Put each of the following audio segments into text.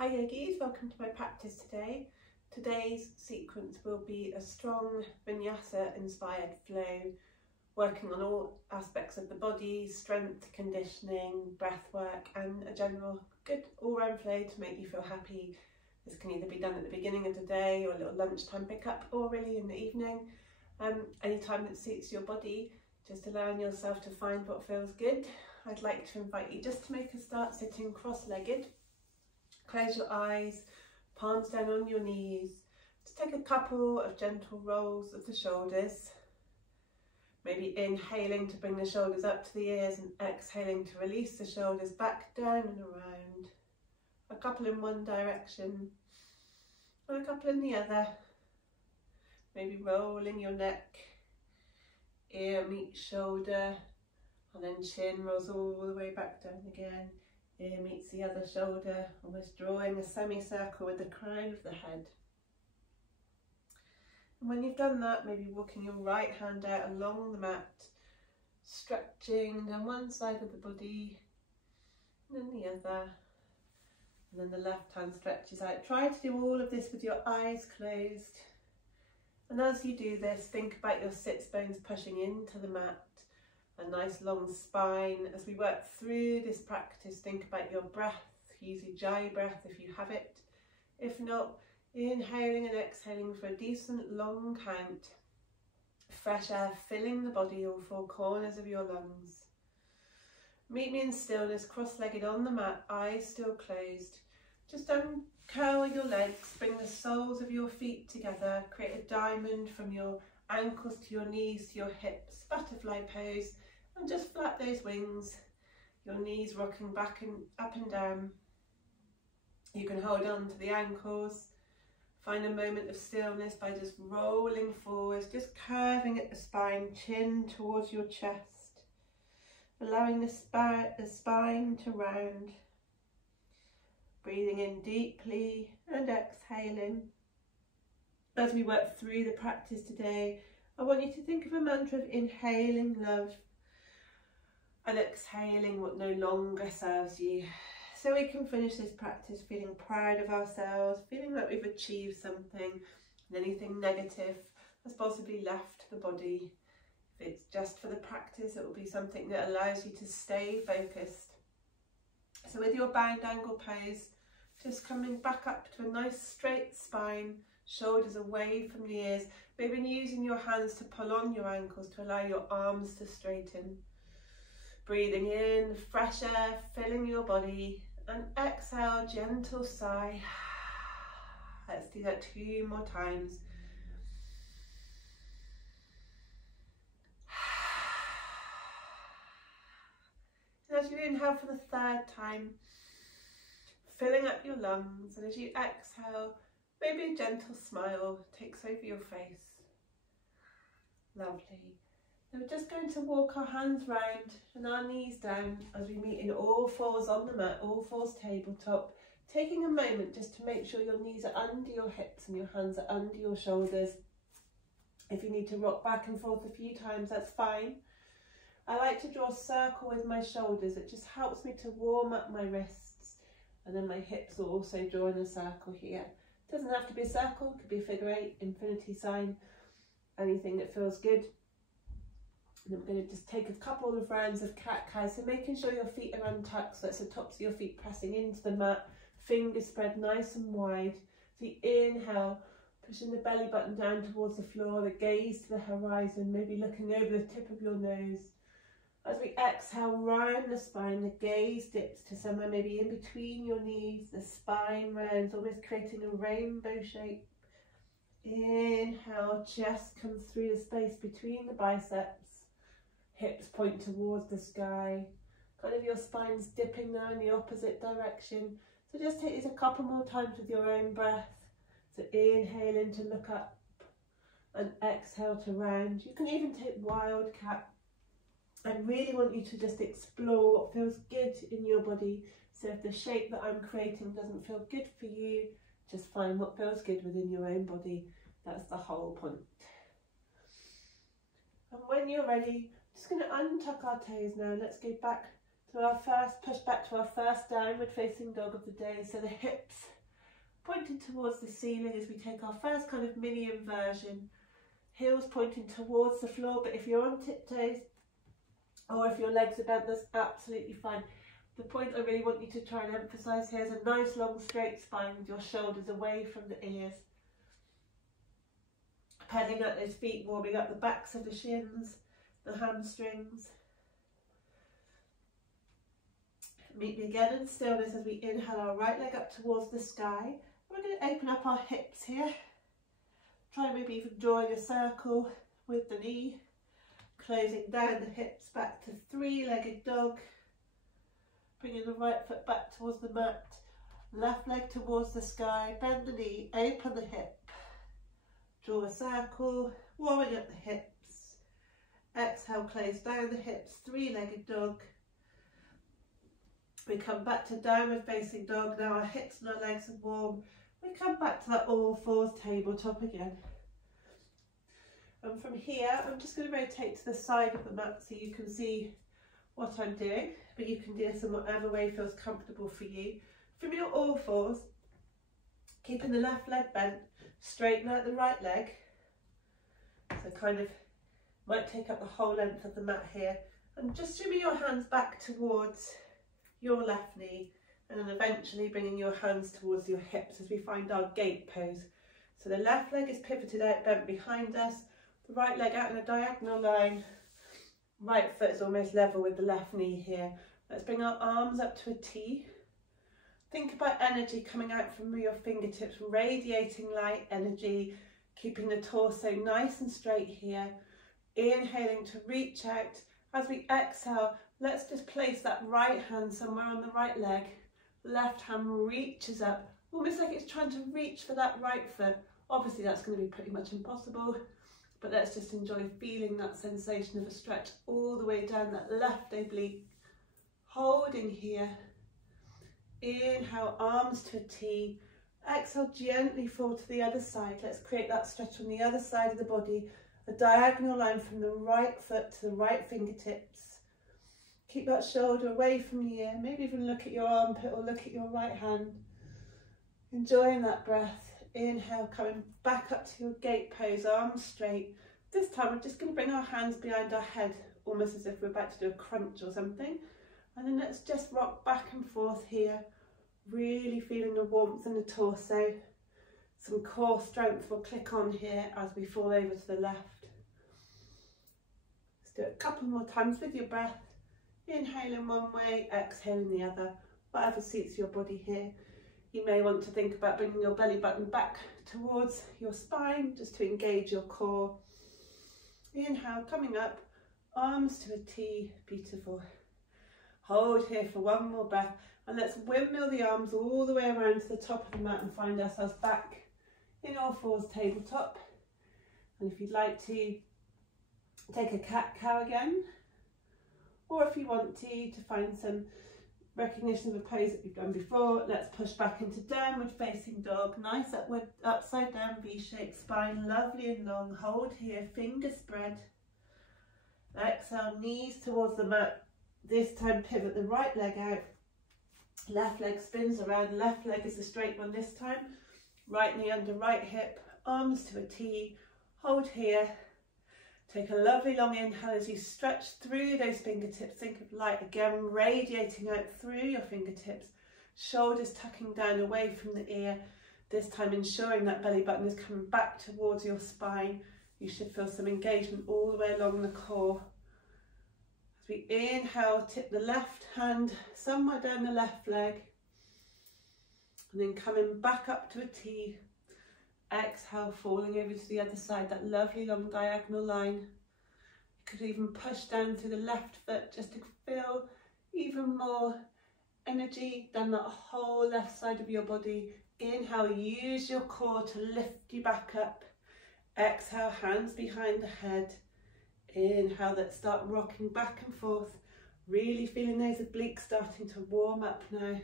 Hi yogis, welcome to my practice today. Today's sequence will be a strong Vinyasa inspired flow, working on all aspects of the body, strength, conditioning, breath work and a general good all-round flow to make you feel happy. This can either be done at the beginning of the day or a little lunchtime pickup or really in the evening. Anytime that suits your body, just allowing yourself to find what feels good. I'd like to invite you just to make a start sitting cross-legged. Close your eyes, palms down on your knees. Just take a couple of gentle rolls of the shoulders. Maybe inhaling to bring the shoulders up to the ears and exhaling to release the shoulders back down and around. A couple in one direction and a couple in the other. Maybe rolling your neck, ear meets shoulder, and then chin rolls all the way back down again. Ear meets the other shoulder, almost drawing a semicircle with the crown of the head. And when you've done that, maybe walking your right hand out along the mat, stretching down one side of the body, and then the other, and then the left hand stretches out. Try to do all of this with your eyes closed. And as you do this, think about your sits bones pushing into the mat. A nice long spine. As we work through this practice, think about your breath. Use Ujjayi breath if you have it. If not, inhaling and exhaling for a decent long count. Fresh air filling the body, all four corners of your lungs. Meet me in stillness, cross-legged on the mat, eyes still closed. Just uncurl your legs, bring the soles of your feet together, create a diamond from your ankles to your knees to your hips, butterfly pose. And just flap those wings, your knees rocking back and up and down. You can hold on to the ankles. Find a moment of stillness by just rolling forwards, just curving at the spine, chin towards your chest. Allowing the spine to round. Breathing in deeply and exhaling. As we work through the practice today, I want you to think of a mantra of inhaling love and exhaling what no longer serves you, so we can finish this practice feeling proud of ourselves, feeling like we've achieved something, and anything negative has possibly left the body. If it's just for the practice, it will be something that allows you to stay focused. So with your bound angle pose, just coming back up to a nice straight spine, shoulders away from the ears, maybe using your hands to pull on your ankles to allow your arms to straighten. Breathing in, fresh air filling your body, and exhale, gentle sigh. Let's do that 2 more times. And as you inhale for the 3rd time, filling up your lungs, and as you exhale, maybe a gentle smile takes over your face. Lovely. Now we're just going to walk our hands round and our knees down as we meet in all fours on the mat, all fours tabletop, taking a moment just to make sure your knees are under your hips and your hands are under your shoulders. If you need to rock back and forth a few times, that's fine. I like to draw a circle with my shoulders. It just helps me to warm up my wrists, and then my hips will also draw in a circle here. It doesn't have to be a circle, it could be a figure 8, infinity sign, anything that feels good. And I'm going to just take a couple of rounds of cat-cow, so making sure your feet are untucked, so that's the tops of your feet pressing into the mat, fingers spread nice and wide. So you inhale, pushing the belly button down towards the floor, the gaze to the horizon, maybe looking over the tip of your nose. As we exhale, round the spine, the gaze dips to somewhere maybe in between your knees, the spine rounds, almost creating a rainbow shape. Inhale, chest comes through the space between the biceps. Hips point towards the sky, kind of your spine's dipping now in the opposite direction. So just take these a couple more times with your own breath. So inhale in to look up and exhale to round. You can even take wildcat. I really want you to just explore what feels good in your body. So if the shape that I'm creating doesn't feel good for you, just find what feels good within your own body. That's the whole point. And when you're ready, just going to untuck our toes now. Let's go back So our first, push back to our first downward facing dog of the day. So the hips pointing towards the ceiling as we take our first kind of mini inversion. Heels pointing towards the floor, but if you're on tiptoes or if your legs are bent, that's absolutely fine. The point I really want you to try and emphasise here is a nice long straight spine with your shoulders away from the ears. Pedaling out those feet, warming up the backs of the shins, the hamstrings. Meet me again in stillness as we inhale our right leg up towards the sky. We're going to open up our hips here. Try maybe even drawing a circle with the knee. Closing down the hips back to three-legged dog. Bringing the right foot back towards the mat. Left leg towards the sky. Bend the knee, open the hip. Draw a circle, warming up the hips. Exhale, close down the hips, three-legged dog. We come back to downward facing dog. Now our hips and our legs are warm. We come back to that all fours tabletop again. And from here, I'm just going to rotate to the side of the mat so you can see what I'm doing, but you can do this in whatever way feels comfortable for you. From your all fours, keeping the left leg bent, straighten out the right leg. So kind of might take up the whole length of the mat here. And just swimming your hands back towards your left knee, and then eventually bringing your hands towards your hips as we find our gate pose. So the left leg is pivoted out, bent behind us, the right leg out in a diagonal line, right foot is almost level with the left knee here. Let's bring our arms up to a T. Think about energy coming out from your fingertips, radiating light energy, keeping the torso nice and straight here. Inhaling to reach out. As we exhale, let's just place that right hand somewhere on the right leg. Left hand reaches up, almost like it's trying to reach for that right foot. Obviously that's going to be pretty much impossible, but let's just enjoy feeling that sensation of a stretch all the way down that left oblique. Holding here. Inhale, arms to a T. Exhale, gently fall to the other side. Let's create that stretch on the other side of the body. A diagonal line from the right foot to the right fingertips. Keep that shoulder away from the ear. Maybe even look at your armpit or look at your right hand. Enjoying that breath. Inhale, coming back up to your gate pose, arms straight. This time we're just going to bring our hands behind our head, almost as if we're about to do a crunch or something. And then let's just rock back and forth here, really feeling the warmth in the torso. Some core strength will click on here as we fall over to the left. Let's do it a couple more times with your breath. Inhaling one way, exhaling the other, whatever suits your body here. You may want to think about bringing your belly button back towards your spine, just to engage your core. Inhale, coming up, arms to a T, beautiful. Hold here for one more breath, and let's windmill the arms all the way around to the top of the mat and find ourselves back in all fours tabletop. And if you'd like to take a cat-cow again, or if you want to find some recognition of a pose that you've done before, let's push back into downward facing dog. Nice upward, upside down V-shaped spine, lovely and long. Hold here, fingers spread. Exhale, knees towards the mat. This time pivot the right leg out. Left leg spins around, left leg is the straight one this time. Right knee under right hip, arms to a T. Hold here. Take a lovely long inhale as you stretch through those fingertips. Think of light again radiating out through your fingertips. Shoulders tucking down away from the ear. This time ensuring that belly button is coming back towards your spine. You should feel some engagement all the way along the core. As we inhale, tip the left hand somewhere down the left leg. And then coming back up to a T. Exhale, falling over to the other side, that lovely long diagonal line. You could even push down through the left foot just to feel even more energy down that whole left side of your body. Inhale, use your core to lift you back up. Exhale, hands behind the head. Inhale, let's start rocking back and forth. Really feeling those obliques starting to warm up now.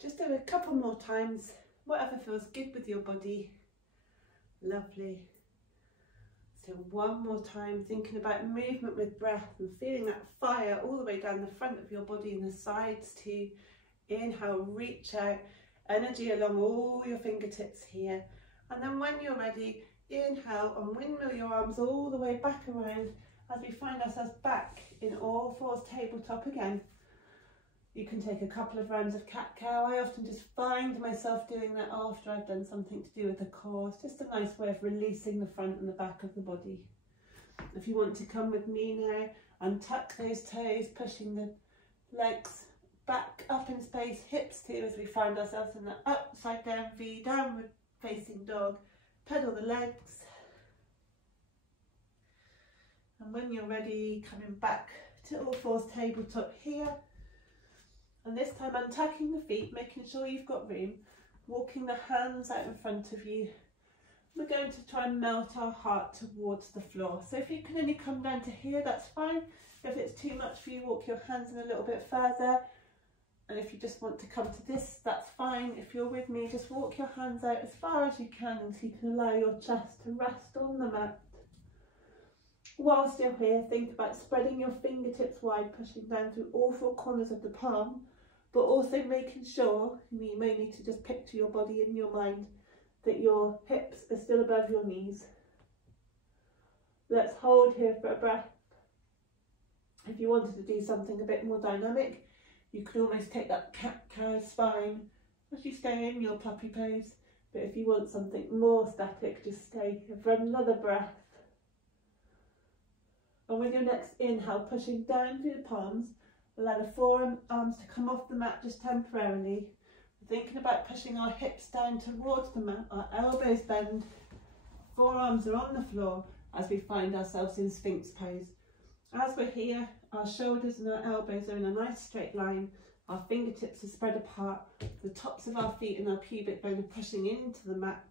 Just do a couple more times. Whatever feels good with your body. Lovely. So one more time, thinking about movement with breath and feeling that fire all the way down the front of your body and the sides too. Inhale, reach out, energy along all your fingertips here. And then when you're ready, inhale and windmill your arms all the way back around as we find ourselves back in all fours tabletop again. You can take a couple of rounds of cat-cow. I often just find myself doing that after I've done something to do with the core. It's just a nice way of releasing the front and the back of the body. If you want to come with me now, untuck those toes, pushing the legs back up in space, hips too, as we find ourselves in the upside down V, downward facing dog. Pedal the legs. And when you're ready, coming back to all fours tabletop here. And this time untucking the feet, making sure you've got room, walking the hands out in front of you. We're going to try and melt our heart towards the floor. So if you can only come down to here, that's fine. If it's too much for you, walk your hands in a little bit further. And if you just want to come to this, that's fine. If you're with me, just walk your hands out as far as you can until you can allow your chest to rest on the mat. Whilst you're here, think about spreading your fingertips wide, pushing down through all four corners of the palm, but also making sure, you may need to just picture your body in your mind, that your hips are still above your knees. Let's hold here for a breath. If you wanted to do something a bit more dynamic, you could almost take that cat-cow spine as you stay in your puppy pose. But if you want something more static, just stay here for another breath. And with your next inhale, pushing down through the palms, allow the forearms to come off the mat just temporarily. We're thinking about pushing our hips down towards the mat, our elbows bend, forearms are on the floor as we find ourselves in Sphinx pose. As we're here, our shoulders and our elbows are in a nice straight line, our fingertips are spread apart, the tops of our feet and our pubic bone are pushing into the mat.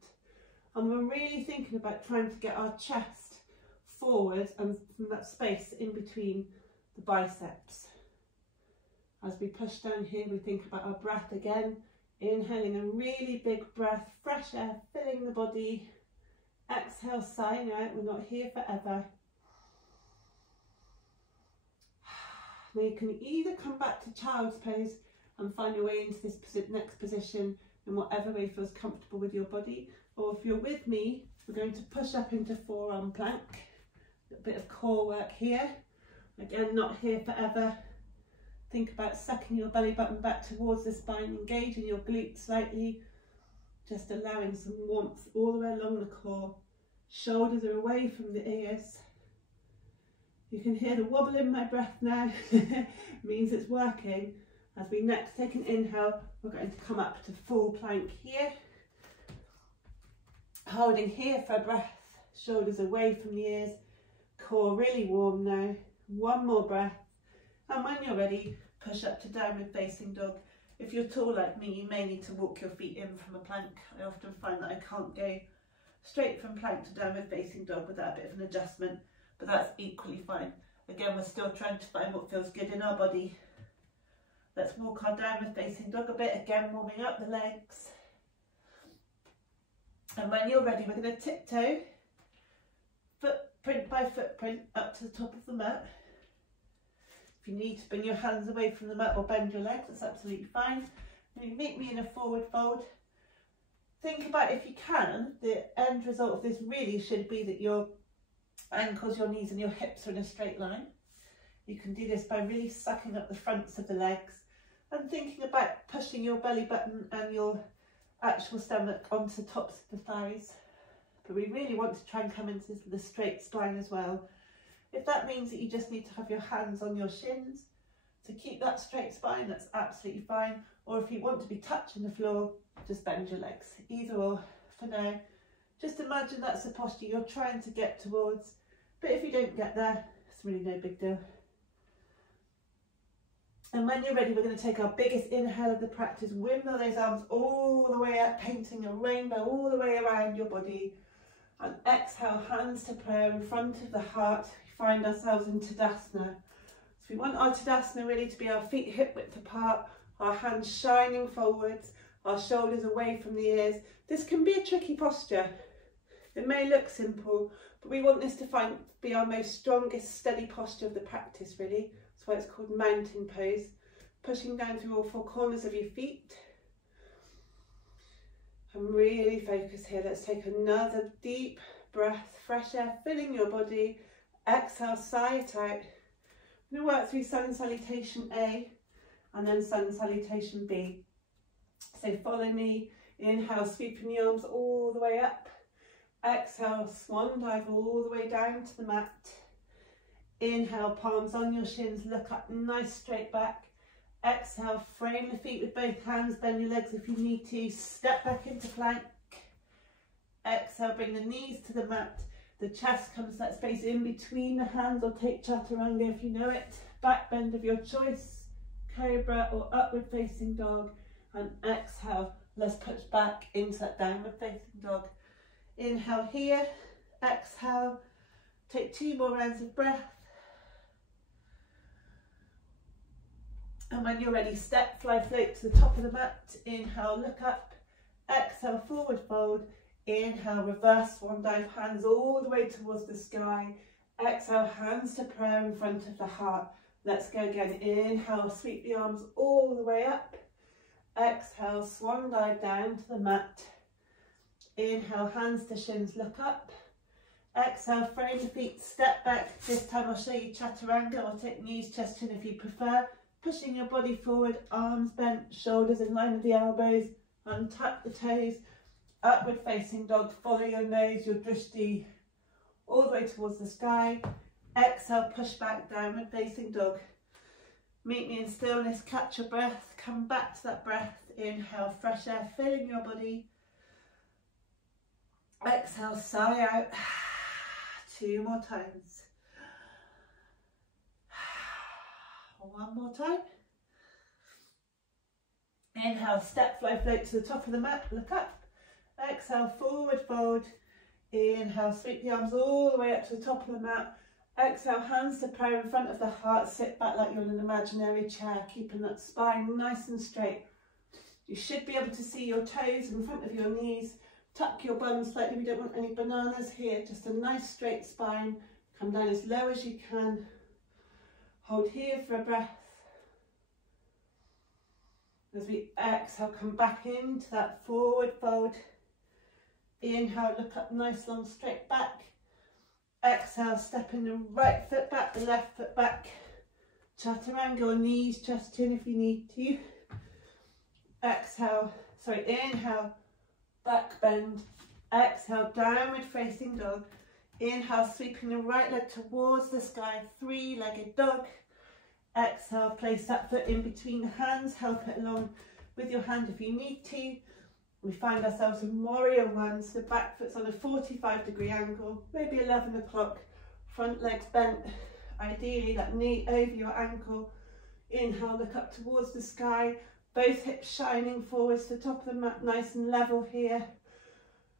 And we're really thinking about trying to get our chest forward and from that space in between the biceps. As we push down here, we think about our breath again, inhaling a really big breath, fresh air filling the body. Exhale, sighing out, we're not here forever. Now you can either come back to child's pose and find your way into this next position in whatever way feels comfortable with your body, or if you're with me, we're going to push up into forearm plank. A bit of core work here. Again, not here forever. Think about sucking your belly button back towards the spine, engaging your glutes slightly, just allowing some warmth all the way along the core. Shoulders are away from the ears. You can hear the wobble in my breath now. Means it's working. As we next take an inhale, we're going to come up to full plank here. Holding here for a breath, shoulders away from the ears, core really warm now. One more breath. And when you're ready, push up to downward facing dog. If you're tall like me, you may need to walk your feet in from a plank. I often find that I can't go straight from plank to downward facing dog without a bit of an adjustment, but that's equally fine. Again, we're still trying to find what feels good in our body. Let's walk our downward facing dog a bit, again warming up the legs. And when you're ready, we're going to tiptoe, footprint by footprint, up to the top of the mat. If you need to bring your hands away from the mat or bend your legs, that's absolutely fine. And you meet me in a forward fold. Think about, if you can, the end result of this really should be that your ankles, your knees and your hips are in a straight line. You can do this by really sucking up the fronts of the legs and thinking about pushing your belly button and your actual stomach onto the tops of the thighs. But we really want to try and come into this with a straight spine as well. If that means that you just need to have your hands on your shins to keep that straight spine, that's absolutely fine. Or if you want to be touching the floor, just bend your legs. Either or for now. Just imagine that's the posture you're trying to get towards. But if you don't get there, it's really no big deal. And when you're ready, we're going to take our biggest inhale of the practice. Windmill those arms all the way up, painting a rainbow all the way around your body. And exhale, hands to prayer in front of the heart. We find ourselves in Tadasana. So we want our Tadasana really to be our feet hip width apart, our hands shining forwards, our shoulders away from the ears. This can be a tricky posture. It may look simple, but we want this to be our most strongest, steady posture of the practice, really. That's why it's called mountain pose. Pushing down through all four corners of your feet. And really focus here. Let's take another deep breath, fresh air filling your body. Exhale, sigh it out. We're going to work through sun salutation A and then sun salutation B. So follow me. Inhale, sweeping the arms all the way up. Exhale, swan dive all the way down to the mat. Inhale, palms on your shins, look up, nice straight back. Exhale, frame the feet with both hands, bend your legs if you need to, step back into plank. Exhale, bring the knees to the mat. The chest comes to that space in between the hands, or take chaturanga if you know it. Back bend of your choice, cobra or upward facing dog. And exhale, let's push back into that downward facing dog. Inhale here, exhale, take 2 more rounds of breath. And when you're ready, step, fly, float to the top of the mat. Inhale, look up, exhale, forward fold. Inhale, reverse swan dive, hands all the way towards the sky. Exhale, hands to prayer in front of the heart. Let's go again. Inhale, sweep the arms all the way up. Exhale, swan dive down to the mat. Inhale, hands to shins, look up. Exhale, frame the feet, step back. This time I'll show you chaturanga, or take knees, chest, chin if you prefer. Pushing your body forward, arms bent, shoulders in line with the elbows. Untuck the toes. Upward facing dog, follow your nose, your drishti all the way towards the sky. Exhale, push back, downward facing dog. Meet me in stillness, catch your breath, come back to that breath. Inhale, fresh air filling your body. Exhale, sigh out. 2 more times. 1 more time. Inhale, step, fly, float to the top of the mat, look up. Exhale, forward fold. Inhale, sweep the arms all the way up to the top of the mat. Exhale, hands to prayer in front of the heart. Sit back like you're in an imaginary chair, keeping that spine nice and straight. You should be able to see your toes in front of your knees. Tuck your bum slightly. We don't want any bananas here. Just a nice straight spine. Come down as low as you can. Hold here for a breath. As we exhale, come back into that forward fold. Inhale, look up, nice long straight back. Exhale, stepping the right foot back, the left foot back. Chaturanga or knees, chest, chin if you need to. Inhale, back bend. Exhale, downward facing dog. Inhale, sweeping the right leg towards the sky, 3-legged dog. Exhale, place that foot in between the hands, help it along with your hand if you need to. We find ourselves in warrior 1, so the back foot's on a 45-degree angle, maybe 11 o'clock, front legs bent, ideally that knee over your ankle. Inhale, look up towards the sky, both hips shining forwards to the top of the mat, nice and level here.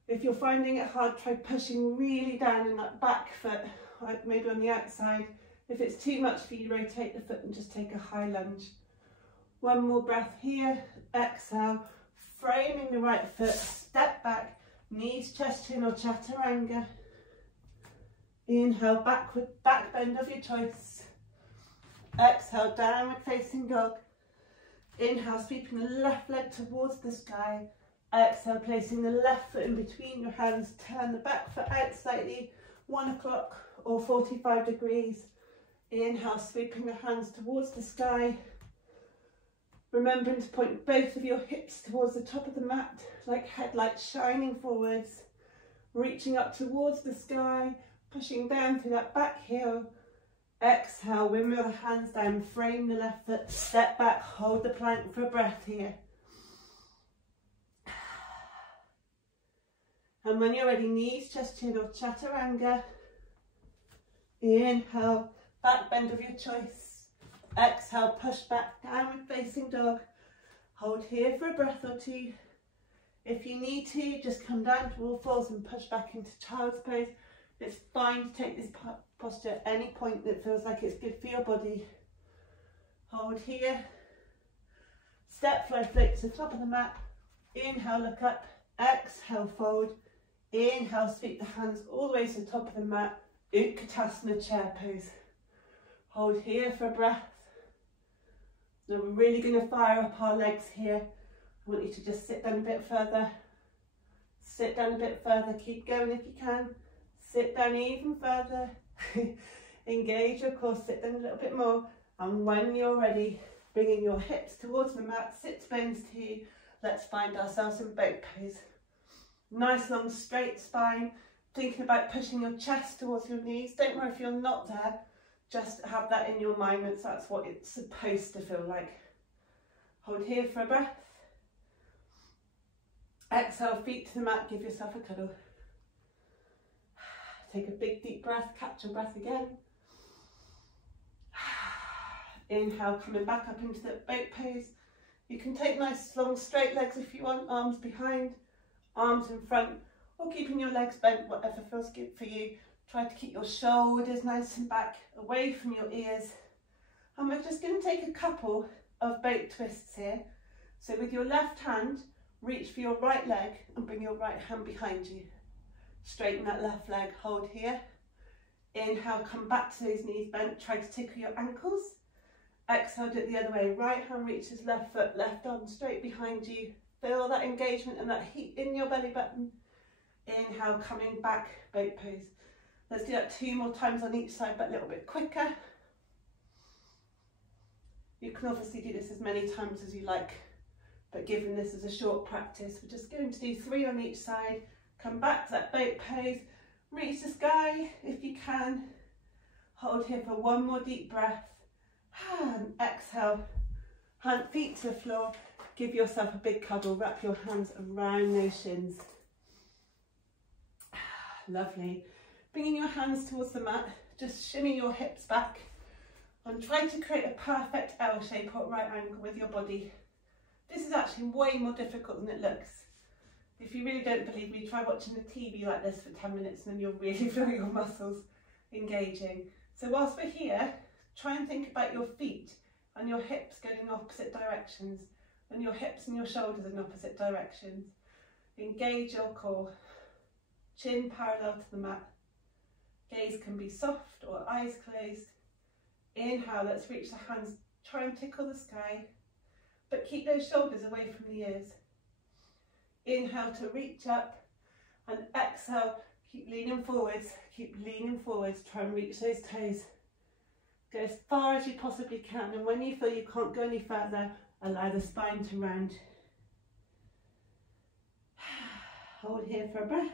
If you're finding it hard, try pushing really down in that back foot, like maybe on the outside. If it's too much for you, rotate the foot and just take a high lunge. 1 more breath here, exhale. Framing the right foot, step back, knees, chest, chin or chaturanga. Inhale, backward, back bend of your choice. Exhale, downward facing dog. Inhale, sweeping the left leg towards the sky. Exhale, placing the left foot in between your hands. Turn the back foot out slightly, 1 o'clock or 45 degrees. Inhale, sweeping the hands towards the sky. Remembering to point both of your hips towards the top of the mat, like headlights shining forwards. Reaching up towards the sky, pushing down through that back heel. Exhale, windmill the hands down, frame the left foot, step back, hold the plank for a breath here. And when you're ready, knees, chest, chin or chaturanga. Inhale, back bend of your choice. Exhale, push back, downward facing dog. Hold here for a breath or 2. If you need to, just come down to all fours and push back into child's pose. It's fine to take this posture at any point that feels like it's good for your body. Hold here. Step, fly, float to the top of the mat. Inhale, look up. Exhale, fold. Inhale, sweep the hands all the way to the top of the mat. Utkatasana chair pose. Hold here for a breath. Now we're really going to fire up our legs here. I want you to just sit down a bit further. Sit down a bit further. Keep going if you can. Sit down even further. Engage your core. Sit down a little bit more. And when you're ready, bringing your hips towards the mat, sit bones to you. Let's find ourselves in boat pose. Nice long straight spine. Thinking about pushing your chest towards your knees. Don't worry if you're not there. Just have that in your mind that that's what it's supposed to feel like. Hold here for a breath. Exhale, feet to the mat, give yourself a cuddle. Take a big deep breath, catch your breath again. Inhale, coming back up into the boat pose. You can take nice long straight legs if you want, arms behind, arms in front, or keeping your legs bent, whatever feels good for you. Try to keep your shoulders nice and back, away from your ears. And we're just going to take a couple of boat twists here. So with your left hand, reach for your right leg and bring your right hand behind you. Straighten that left leg, hold here. Inhale, come back to those knees bent, try to tickle your ankles. Exhale, do it the other way. Right hand reaches left foot, left arm straight behind you. Feel that engagement and that heat in your belly button. Inhale, coming back, boat pose. Let's do that 2 more times on each side, but a little bit quicker. You can obviously do this as many times as you like, but given this is a short practice, we're just going to do 3 on each side. Come back to that boat pose. Reach the sky if you can. Hold here for 1 more deep breath. And exhale. Hand, feet to the floor. Give yourself a big cuddle. Wrap your hands around those shins. Lovely. Bringing your hands towards the mat, just shimmy your hips back and try to create a perfect L shape or right angle with your body. This is actually way more difficult than it looks. If you really don't believe me, try watching the TV like this for 10 minutes and then you'll really feel your muscles engaging. So whilst we're here, try and think about your feet and your hips going in opposite directions and your hips and your shoulders in opposite directions. Engage your core, chin parallel to the mat. Gaze can be soft or eyes closed. Inhale, let's reach the hands, try and tickle the sky, but keep those shoulders away from the ears. Inhale to reach up and exhale, keep leaning forwards, try and reach those toes. Go as far as you possibly can, and when you feel you can't go any further, allow the spine to round. Hold here for a breath.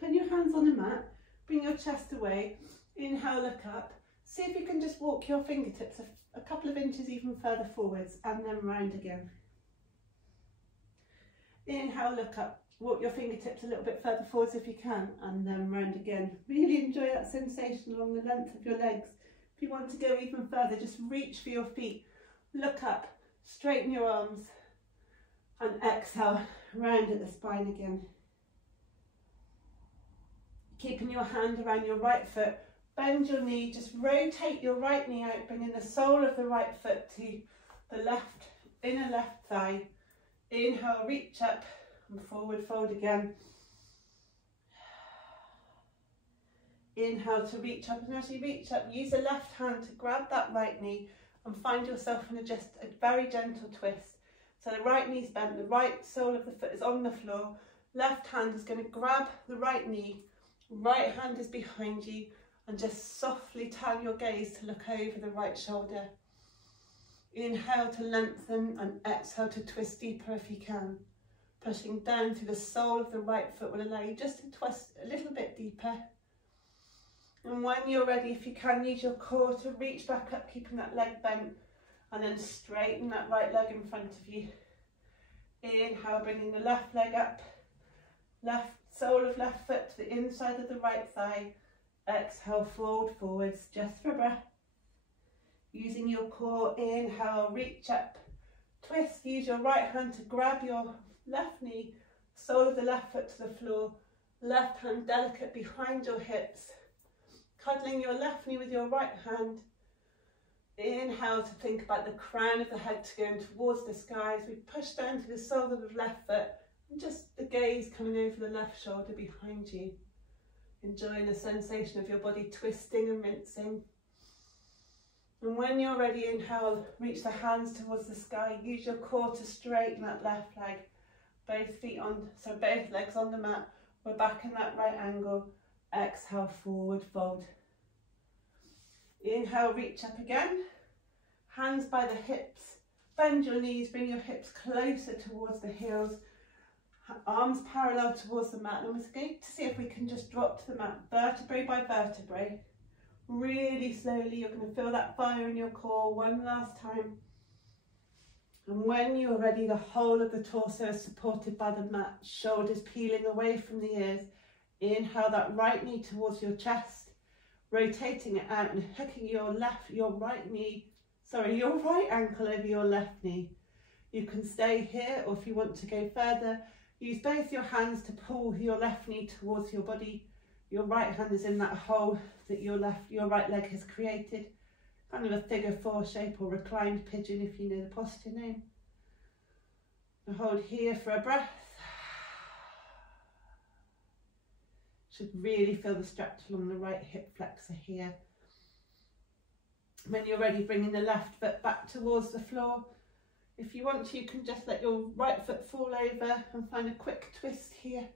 Put your hands on the mat, bring your chest away, inhale, look up. See if you can just walk your fingertips a couple of inches even further forwards and then round again. Inhale, look up, walk your fingertips a little bit further forwards if you can and then round again. Really enjoy that sensation along the length of your legs. If you want to go even further, just reach for your feet, look up, straighten your arms and exhale, round at the spine again. Keeping your hand around your right foot, bend your knee, just rotate your right knee out, bringing the sole of the right foot to the left, inner left thigh. Inhale, reach up and forward fold again. Inhale to reach up, and as you reach up, use the left hand to grab that right knee and find yourself in just a very gentle twist. So the right knee's bent, the right sole of the foot is on the floor, left hand is going to grab the right knee, right hand is behind you, and just softly turn your gaze to look over the right shoulder. Inhale to lengthen and exhale to twist deeper if you can. Pushing down through the sole of the right foot will allow you just to twist a little bit deeper. And when you're ready, if you can, use your core to reach back up, keeping that leg bent, and then straighten that right leg in front of you. Inhale, bringing the left leg up, left sole of left foot to the inside of the right thigh. Exhale, fold forwards just for a breath. Using your core, inhale, reach up, twist, use your right hand to grab your left knee, sole of the left foot to the floor, left hand delicate behind your hips, cuddling your left knee with your right hand. Inhale to think about the crown of the head going towards the sky as we push down to the sole of the left foot and just the gaze coming over the left shoulder behind you. Enjoying the sensation of your body twisting and rinsing. And when you're ready, inhale, reach the hands towards the sky. Use your core to straighten that left leg. Both legs on the mat. We're back in that right angle. Exhale, forward fold. Inhale, reach up again. Hands by the hips. Bend your knees, bring your hips closer towards the heels. Arms parallel towards the mat. And we're going to see if we can just drop to the mat, vertebrae by vertebrae. Really slowly, you're going to feel that fire in your core one last time. And when you're ready, the whole of the torso is supported by the mat, shoulders peeling away from the ears. Inhale that right knee towards your chest, rotating it out and hooking your right ankle over your left knee. You can stay here, or if you want to go further, use both your hands to pull your left knee towards your body. Your right hand is in that hole that your right leg has created. Kind of a figure 4 shape or reclined pigeon if you know the posture name. And hold here for a breath. Should really feel the stretch along the right hip flexor here. When you're ready, bringing the left foot back towards the floor. If you want to, you can just let your right foot fall over and find a quick twist here.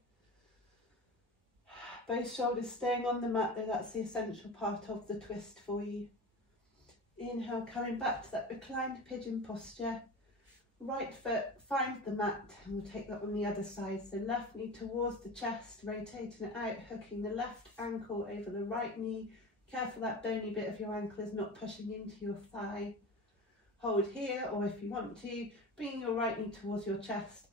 Both shoulders staying on the mat, though that's the essential part of the twist for you. Inhale, coming back to that reclined pigeon posture. Right foot finds the mat, and we'll take that on the other side. So left knee towards the chest, rotating it out, hooking the left ankle over the right knee. Careful that bony bit of your ankle is not pushing into your thigh. Hold here, or if you want to, bringing your right knee towards your chest,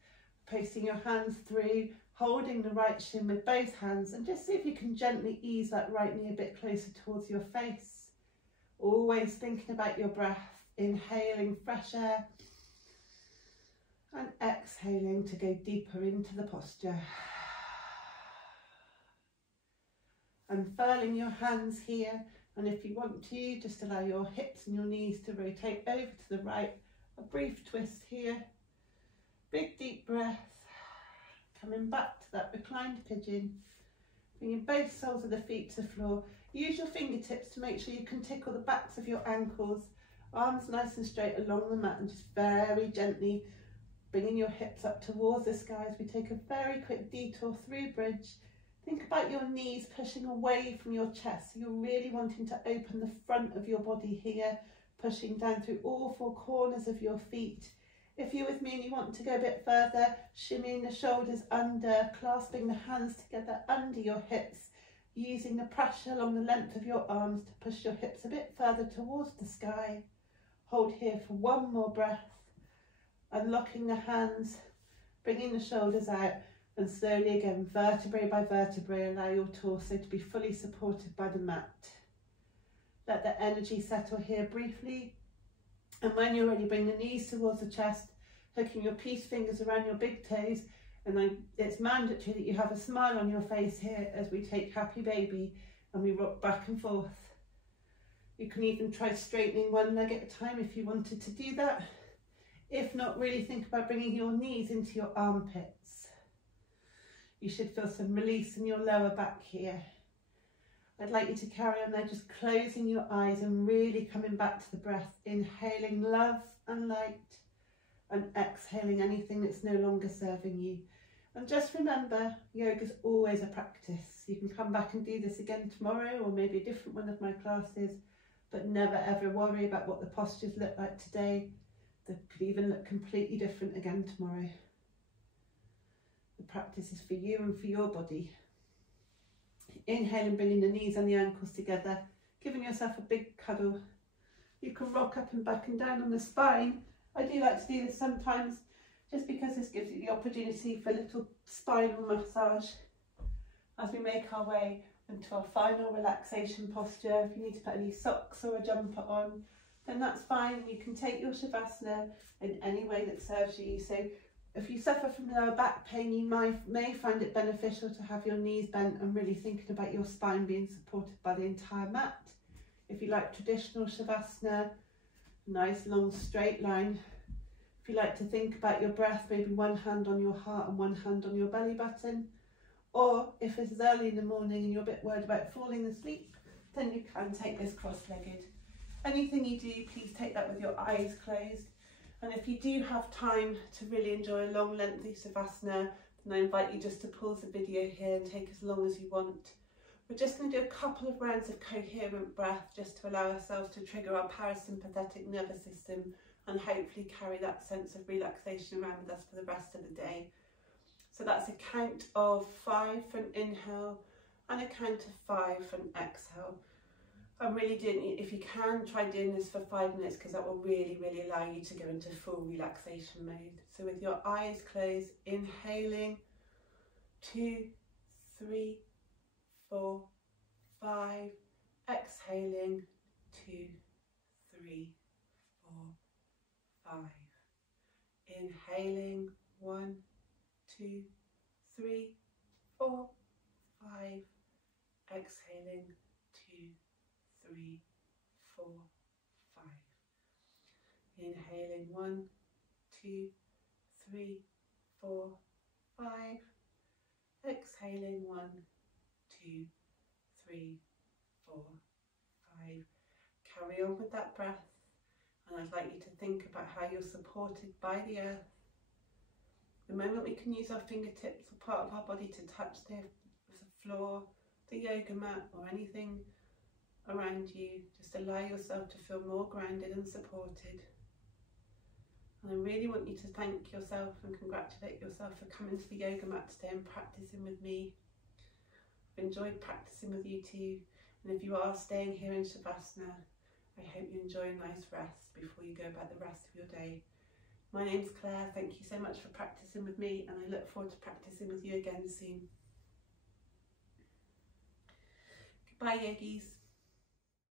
placing your hands through, holding the right shin with both hands, and just see if you can gently ease that right knee a bit closer towards your face. Always thinking about your breath, inhaling fresh air and exhaling to go deeper into the posture. Unfurling your hands here, and if you want to, just allow your hips and your knees to rotate over to the right. A brief twist here. Big deep breath. Coming back to that reclined pigeon. Bringing both soles of the feet to the floor. Use your fingertips to make sure you can tickle the backs of your ankles. Arms nice and straight along the mat, and just very gently bringing your hips up towards the sky as we take a very quick detour through bridge. Think about your knees pushing away from your chest. So you're really wanting to open the front of your body here, pushing down through all 4 corners of your feet. If you're with me and you want to go a bit further, shimmying the shoulders under, clasping the hands together under your hips, using the pressure along the length of your arms to push your hips a bit further towards the sky. Hold here for one more breath. Unlocking the hands, bringing the shoulders out, and slowly again, vertebrae by vertebrae, allow your torso to be fully supported by the mat. Let the energy settle here briefly. And when you're ready, bring the knees towards the chest, hooking your peace fingers around your big toes. And it's mandatory that you have a smile on your face here as we take happy baby and we rock back and forth. You can even try straightening one leg at a time if you wanted to do that. If not, really think about bringing your knees into your armpits. You should feel some release in your lower back here. I'd like you to carry on there, just closing your eyes and really coming back to the breath, inhaling love and light and exhaling anything that's no longer serving you. And just remember, yoga is always a practice. You can come back and do this again tomorrow or maybe a different one of my classes, but never ever worry about what the postures look like today. They could even look completely different again tomorrow. The practice is for you and for your body. Inhaling, bringing the knees and the ankles together, giving yourself a big cuddle. You can rock up and back and down on the spine. I do like to do this sometimes just because this gives you the opportunity for a little spinal massage as we make our way into our final relaxation posture. If you need to put any socks or a jumper on, then that's fine. You can take your Shavasana in any way that serves you. So if you suffer from lower back pain, you may find it beneficial to have your knees bent and really thinking about your spine being supported by the entire mat. If you like traditional Shavasana, Nice long straight line. If you like to think about your breath, maybe one hand on your heart and one hand on your belly button. Or if it's early in the morning and you're a bit worried about falling asleep, then you can take this cross-legged. Anything you do, please take that with your eyes closed. And if you do have time to really enjoy a long, lengthy Savasana, then I invite you just to pause the video here and take as long as you want. We're just going to do a couple of rounds of coherent breath just to allow ourselves to trigger our parasympathetic nervous system and hopefully carry that sense of relaxation around with us for the rest of the day. So that's a count of 5 for an inhale and a count of 5 for an exhale. I'm really doing, if you can, try doing this for 5 minutes because that will really allow you to go into full relaxation mode. So with your eyes closed, inhaling 2, 3, 4, 5, exhaling 2, 3, 4, 5, inhaling 1, 2, 3, 4, 5, exhaling 2, 3, 4, 5, inhaling 1, 2, 3, 4, 5, exhaling 1, 2, 3, 4, 5. Carry on with that breath, and I'd like you to think about how you're supported by the earth. The moment we can use our fingertips or part of our body to touch the floor, the yoga mat or anything around you, just allow yourself to feel more grounded and supported. And I really want you to thank yourself and congratulate yourself for coming to the yoga mat today and practicing with me. I've enjoyed practicing with you too, and if you are staying here in Shavasana, I hope you enjoy a nice rest before you go about the rest of your day. My name's Claire, thank you so much for practicing with me, and I look forward to practicing with you again soon. Goodbye, yogis.